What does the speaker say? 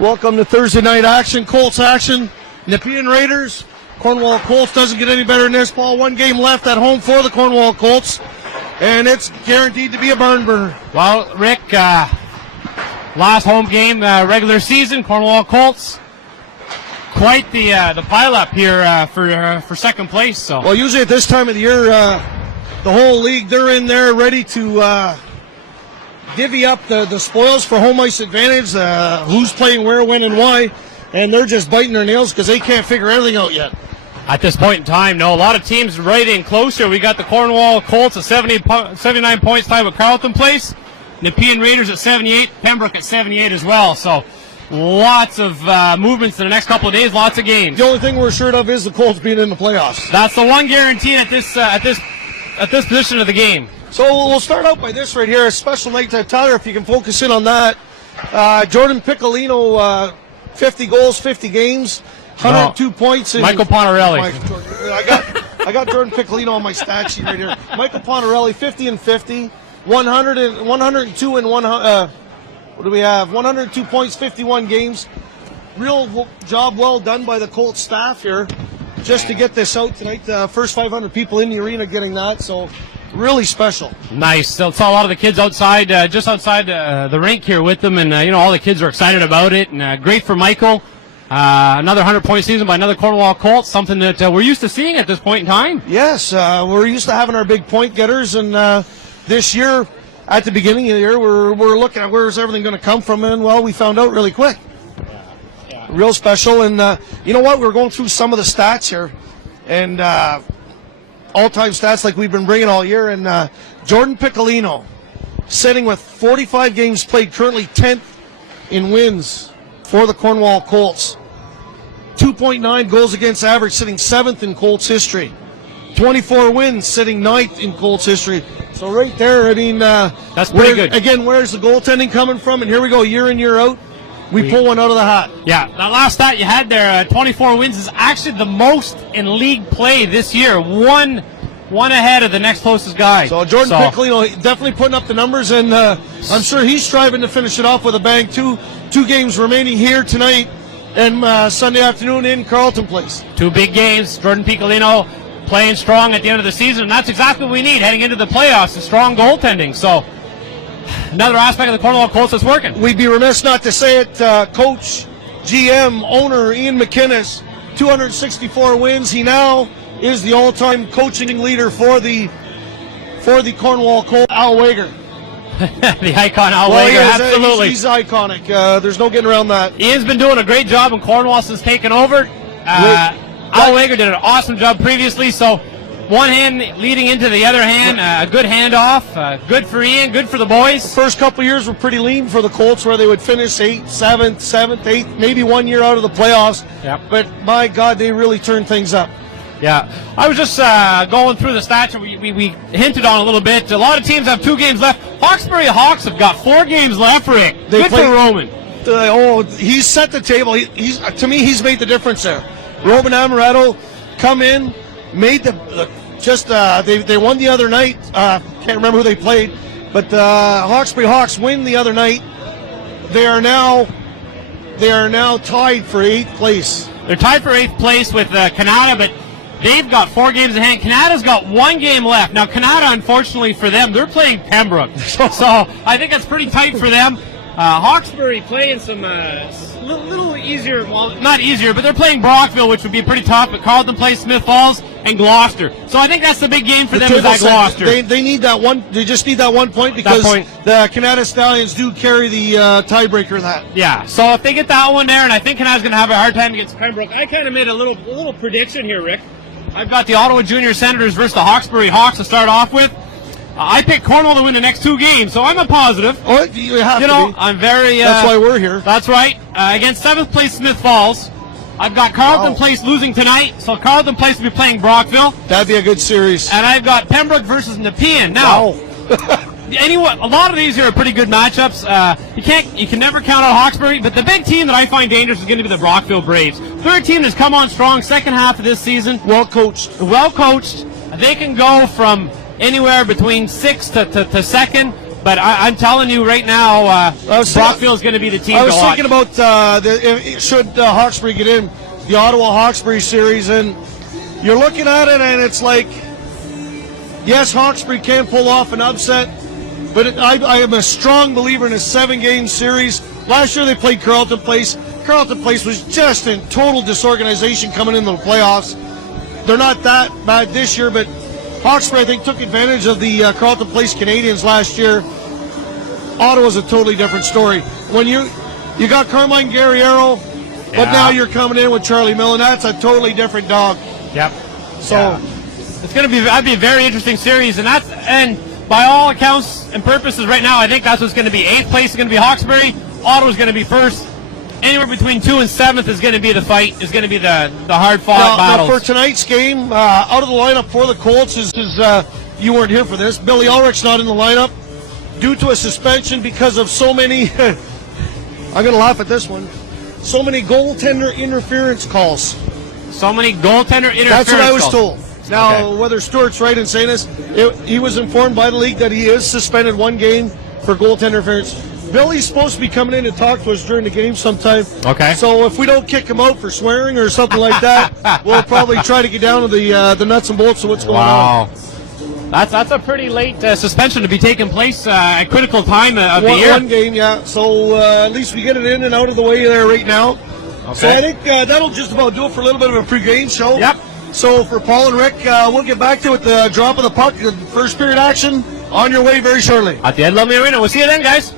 Welcome to Thursday night action, Colts action. Nepean Raiders, Cornwall Colts. Doesn't get any better than this, Paul. One game left at home for the Cornwall Colts, and it's guaranteed to be a barn burner. Well, Rick, last home game, regular season, Cornwall Colts. Quite the pile-up here for second place. So. Well, usually at this time of the year, the whole league, they're in there ready to divvy up the spoils for home ice advantage, who's playing where, when, and why, and they're just biting their nails because they can't figure everything out yet. At this point in time, no. A lot of teams right in closer. We got the Cornwall Colts at 79 points tied with Carleton Place. Nepean Raiders at 78, Pembroke at 78 as well. So lots of movements in the next couple of days, lots of games. The only thing we're assured of is the Colts being in the playoffs. That's the one guarantee at this position of the game. So we'll start out by this right here, a special night to Tyler, if you can focus in on that. Jordan Piccolino, 50 goals, 50 games, 102 points. Michael Pontarelli. I got Jordan Piccolino on my stat sheet right here. Michael Pontarelli, 50 and 50, 102 and 102 points, 51 games. Real job well done by the Colts staff here just to get this out tonight. First 500 people in the arena getting that, so really special. Nice. So saw a lot of the kids outside, just outside the rink here with them, and all the kids are excited about it. And great for Michael. Another 100-point season by another Cornwall Colts, something that we're used to seeing at this point in time. Yes, we're used to having our big point getters, and this year, at the beginning of the year, we're looking at where's everything going to come from, and well, we found out really quick. Yeah. Real special, and you know what? We're going through some of the stats here, and all-time stats like we've been bringing all year, and Jordan Piccolino sitting with 45 games played, currently 10th in wins for the Cornwall Colts. 2.9 goals against average, sitting 7th in Colts history. 24 wins, sitting 9th in Colts history. So right there, I mean, that's pretty good. Again, where's the goaltending coming from? And here we go, year in, year out. We pull one out of the hat. Yeah, that last stat you had there, 24 wins, is actually the most in league play this year. One ahead of the next closest guy. So Jordan Piccolino definitely putting up the numbers, and I'm sure he's striving to finish it off with a bang. Two games remaining here tonight and Sunday afternoon in Carleton Place. Two big games. Jordan Piccolino playing strong at the end of the season, and that's exactly what we need heading into the playoffs, is strong goaltending. So another aspect of the Cornwall Colts that's working. We'd be remiss not to say it. Coach, GM, owner Ian McInnes, 264 wins. He now is the all-time coaching leader for the Cornwall Colts. Al Wager. The icon Al Wager, absolutely. He's iconic. There's no getting around that. Ian's been doing a great job in Cornwall since taking over. Al Wager did an awesome job previously, so one hand leading into the other hand, a good handoff, good for Ian, good for the boys. The first couple of years were pretty lean for the Colts, where they would finish 8th, 7th, 8th, maybe 1 year out of the playoffs. Yep. But my God, they really turned things up. Yeah, I was just going through the stats we hinted on a little bit. A lot of teams have 2 games left. Hawkesbury Hawks have got 4 games left, Rick. Good for Roman. He's set the table. To me, he's made the difference there. Roman Amaretto come in, made they won the other night. Can't remember who they played, but Hawkesbury Hawks win the other night. They are now tied for 8th place. They're tied for 8th place with Canada, but they've got 4 games in hand. Canada's got 1 game left. Now, Canada, unfortunately for them, they're playing Pembroke. So I think that's pretty tight for them. Hawkesbury playing some little easier, well, not easier, but they're playing Brockville, which would be pretty tough, but Carleton Place, Smith Falls, and Gloucester. So I think that's the big game for them, is that Gloucester. They need that one. They just need that 1 point, because the Canada Stallions do carry the tiebreaker in that. Yeah, so if they get that one there, and I think Canada's going to have a hard time against Pembroke. I kind of made a little prediction here, Rick. I've got the Ottawa Junior Senators versus the Hawkesbury Hawks to start off with. I picked Cornwall to win the next 2 games, so I'm a positive. Oh, you have to be. I'm very... that's why we're here. That's right. Against 7th place Smith Falls. I've got Carleton Place losing tonight, so Carleton Place will be playing Brockville. That'd be a good series. And I've got Pembroke versus Nepean. Now, a lot of these here are pretty good matchups. You can never count out Hawkesbury, but the big team that I find dangerous is going to be the Brockville Braves. Third team that's come on strong second half of this season. Well coached. Well coached. They can go from anywhere between 6th to 2nd. But I'm telling you right now, Brockville is going to be the team I was to watch. thinking about should Hawkesbury get in the Ottawa Hawkesbury series, and you're looking at it, and it's like, yes, Hawkesbury can pull off an upset, but I am a strong believer in a 7-game series. Last year they played Carleton Place. Carleton Place was just in total disorganization coming into the playoffs. They're not that bad this year, but Hawkesbury, I think, took advantage of the Carleton Place Canadians last year. Ottawa's a totally different story. When you got Carmine Guerriero, but now you're coming in with Charlie Millen. That's a totally different dog. Yep. So it's going to be that'd be a very interesting series, and by all accounts and purposes right now, I think that's what's going to be. 8th place is going to be Hawkesbury. Ottawa's going to be 1st. Anywhere between 2 and 7th is going to be the fight. Is going to be the hard-fought battles. Now for tonight's game, out of the lineup for the Colts is you weren't here for this. Billy Ulrich's not in the lineup due to a suspension because of so many. I'm going to laugh at this one. So many goaltender interference calls. So many goaltender interference. That's what I was told. Now, Okay. whether Stuart's right in saying this, he was informed by the league that he is suspended 1 game for goaltender interference. Billy's supposed to be coming in to talk to us during the game sometime. Okay. So if we don't kick him out for swearing or something like that, we'll probably try to get down to the nuts and bolts of what's going on. Wow. That's a pretty late suspension to be taking place at critical time of the year. 1 game, yeah. So at least we get it in and out of the way there right now. Okay. So I think that'll just about do it for a little bit of a pre-game show. Yep. So for Paul and Rick, we'll get back to it, the drop of the puck, the first period action, on your way very shortly. At the Ed Lumley Arena. We'll see you then, guys.